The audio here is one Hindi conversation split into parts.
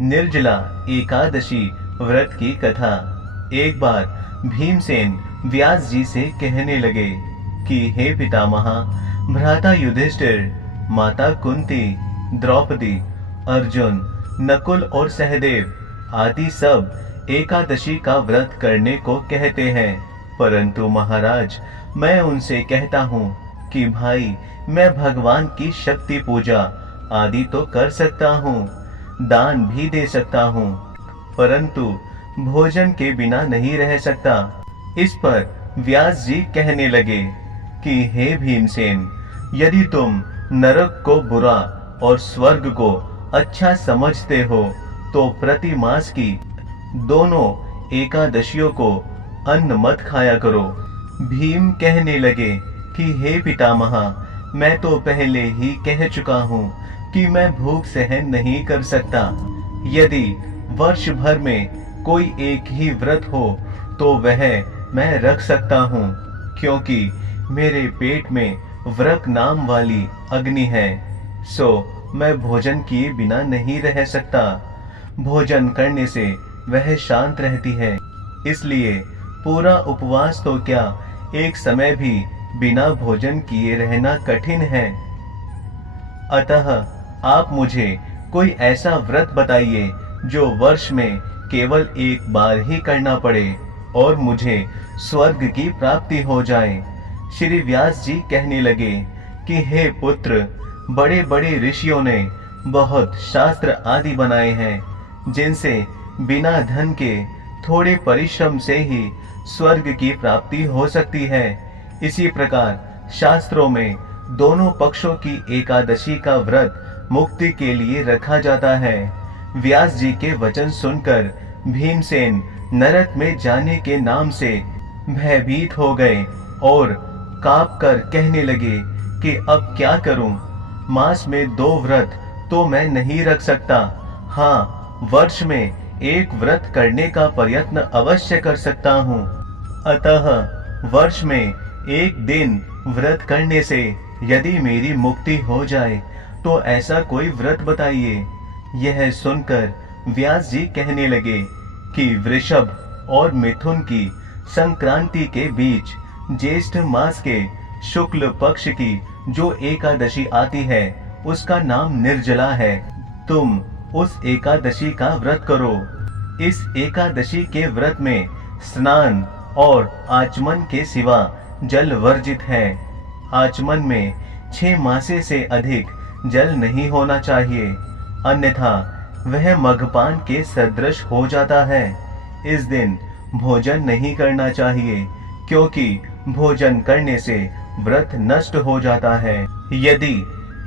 निर्जला एकादशी व्रत की कथा। एक बार भीमसेन व्यास जी से कहने लगे कि हे पितामह, भ्राता युधिष्ठिर, माता कुंती, द्रौपदी, अर्जुन, नकुल और सहदेव आदि सब एकादशी का व्रत करने को कहते हैं, परंतु महाराज मैं उनसे कहता हूँ कि भाई मैं भगवान की शक्ति पूजा आदि तो कर सकता हूँ, दान भी दे सकता हूँ, परंतु भोजन के बिना नहीं रह सकता। इस पर व्यास जी कहने लगे कि हे भीमसेन, यदि तुम नरक को बुरा और स्वर्ग को अच्छा समझते हो तो प्रति मास की दोनों एकादशियों को अन्न मत खाया करो। भीम कहने लगे कि हे पितामह, मैं तो पहले ही कह चुका हूँ कि मैं भूख सहन नहीं कर सकता। यदि वर्ष भर में कोई एक ही व्रत हो तो वह मैं रख सकता हूँ, क्योंकि मेरे पेट में व्रत नाम वाली अग्नि है, सो मैं भोजन किए बिना नहीं रह सकता। भोजन करने से वह शांत रहती है, इसलिए पूरा उपवास तो क्या, एक समय भी बिना भोजन किए रहना कठिन है। अतः आप मुझे कोई ऐसा व्रत बताइए जो वर्ष में केवल एक बार ही करना पड़े और मुझे स्वर्ग की प्राप्ति हो जाए। श्री व्यास जी कहने लगे कि हे पुत्र, बड़े बड़े ऋषियों ने बहुत शास्त्र आदि बनाए हैं, जिनसे बिना धन के थोड़े परिश्रम से ही स्वर्ग की प्राप्ति हो सकती है। इसी प्रकार शास्त्रों में दोनों पक्षों की एकादशी का व्रत मुक्ति के लिए रखा जाता है। व्यास जी के वचन सुनकर भीमसेन नरक में जाने के नाम से भयभीत हो गए और कांप कर कहने लगे कि अब क्या करूं? मास में 2 व्रत तो मैं नहीं रख सकता। हाँ, वर्ष में एक व्रत करने का प्रयत्न अवश्य कर सकता हूँ। अतः वर्ष में एक दिन व्रत करने से यदि मेरी मुक्ति हो जाए तो ऐसा कोई व्रत बताइए। यह सुनकर व्यास जी कहने लगे कि वृषभ और मिथुन की संक्रांति के बीच ज्येष्ठ मास के शुक्ल पक्ष की जो एकादशी आती है उसका नाम निर्जला है। तुम उस एकादशी का व्रत करो। इस एकादशी के व्रत में स्नान और आचमन के सिवा जल वर्जित है। आचमन में 6 मासे से अधिक जल नहीं होना चाहिए, अन्यथा वह मगपान के सदृश हो जाता है। इस दिन भोजन नहीं करना चाहिए, क्योंकि भोजन करने से व्रत नष्ट हो जाता है। यदि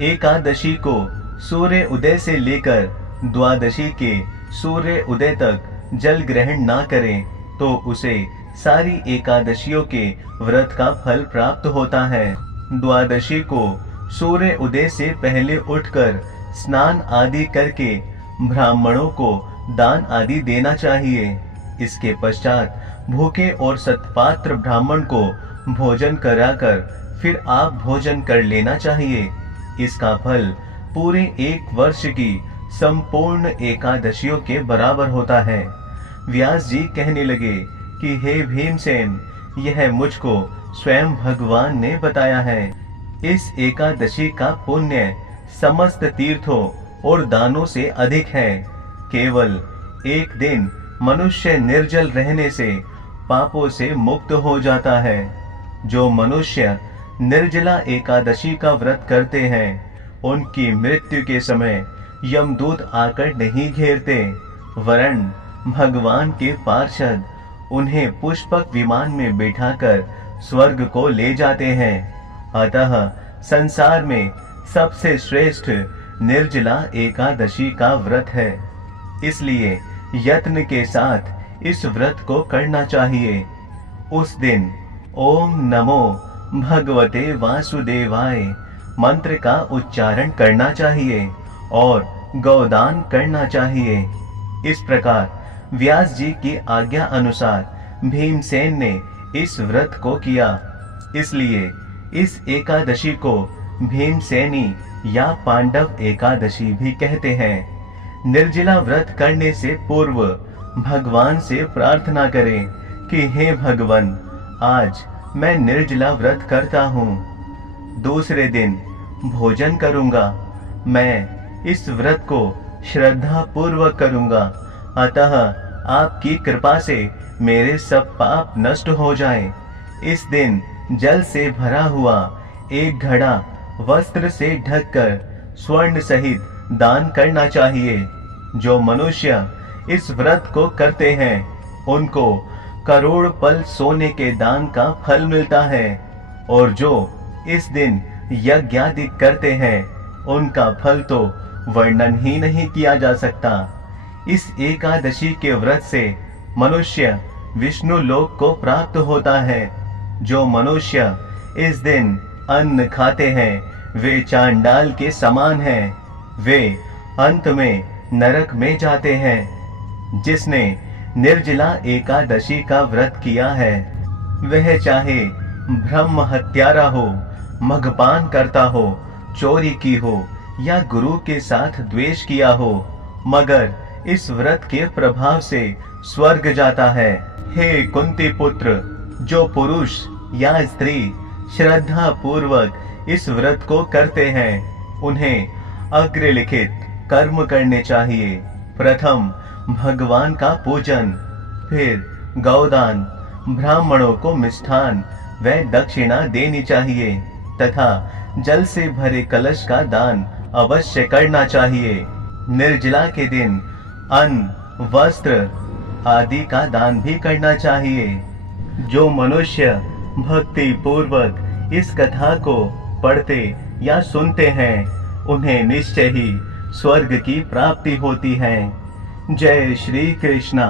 एकादशी को सूर्य उदय से लेकर द्वादशी के सूर्य उदय तक जल ग्रहण ना करें तो उसे सारी एकादशियों के व्रत का फल प्राप्त होता है। द्वादशी को सूर्य उदय से पहले उठकर स्नान आदि करके ब्राह्मणों को दान आदि देना चाहिए। इसके पश्चात भूखे और सत्पात्र ब्राह्मण को भोजन कराकर फिर आप भोजन कर लेना चाहिए। इसका फल पूरे 1 वर्ष की संपूर्ण एकादशियों के बराबर होता है। व्यास जी कहने लगे कि हे भीमसेन, यह मुझको स्वयं भगवान ने बताया है। इस एकादशी का पुण्य समस्त तीर्थों और दानों से अधिक है। केवल एक दिन मनुष्य निर्जल रहने से पापों से मुक्त हो जाता है। जो मनुष्य निर्जला एकादशी का व्रत करते हैं, उनकी मृत्यु के समय यमदूत आकर नहीं घेरते, वरन भगवान के पार्षद उन्हें पुष्पक विमान में बिठाकर स्वर्ग को ले जाते हैं। अतः संसार में सबसे श्रेष्ठ निर्जला एकादशी का व्रत है। इसलिए यत्न के साथ इस व्रत को करना चाहिए। उस दिन ओम नमो भगवते वासुदेवाय मंत्र का उच्चारण करना चाहिए और गौदान करना चाहिए। इस प्रकार व्यास जी की आज्ञा अनुसार भीमसेन ने इस व्रत को किया। इसलिए इस एकादशी को भीमसेनी या पांडव एकादशी भी कहते हैं। निर्जला व्रत करने से पूर्व भगवान से प्रार्थना करें कि हे भगवान, आज मैं निर्जला व्रत करता हूँ। दूसरे दिन भोजन करूँगा। मैं इस व्रत को श्रद्धा पूर्वक करूँगा, अतः आपकी कृपा से मेरे सब पाप नष्ट हो जाएं। इस दिन जल से भरा हुआ एक घड़ा वस्त्र से ढककर स्वर्ण सहित दान करना चाहिए। जो मनुष्य इस व्रत को करते हैं उनको करोड़ पल सोने के दान का फल मिलता है, और जो इस दिन यज्ञ आदि करते हैं उनका फल तो वर्णन ही नहीं किया जा सकता। इस एकादशी के व्रत से मनुष्य विष्णु लोक को प्राप्त होता है। जो मनुष्य इस दिन अन्न खाते हैं वे चांडाल के समान हैं, वे अंत में नरक में जाते हैं। जिसने निर्जला एकादशी का व्रत किया है वह चाहे ब्रह्म हत्यारा हो, मद्यपान करता हो, चोरी की हो या गुरु के साथ द्वेष किया हो, मगर इस व्रत के प्रभाव से स्वर्ग जाता है। हे कुंती पुत्र, जो पुरुष या स्त्री श्रद्धा पूर्वक इस व्रत को करते हैं उन्हें अग्रलिखित कर्म करने चाहिए। प्रथम भगवान का पूजन, फिर गौदान, ब्राह्मणों को मिष्ठान व दक्षिणा देनी चाहिए तथा जल से भरे कलश का दान अवश्य करना चाहिए। निर्जला के दिन अन्न, वस्त्र आदि का दान भी करना चाहिए। जो मनुष्य भक्ति पूर्वक इस कथा को पढ़ते या सुनते हैं उन्हें निश्चय ही स्वर्ग की प्राप्ति होती है। जय श्री कृष्णा।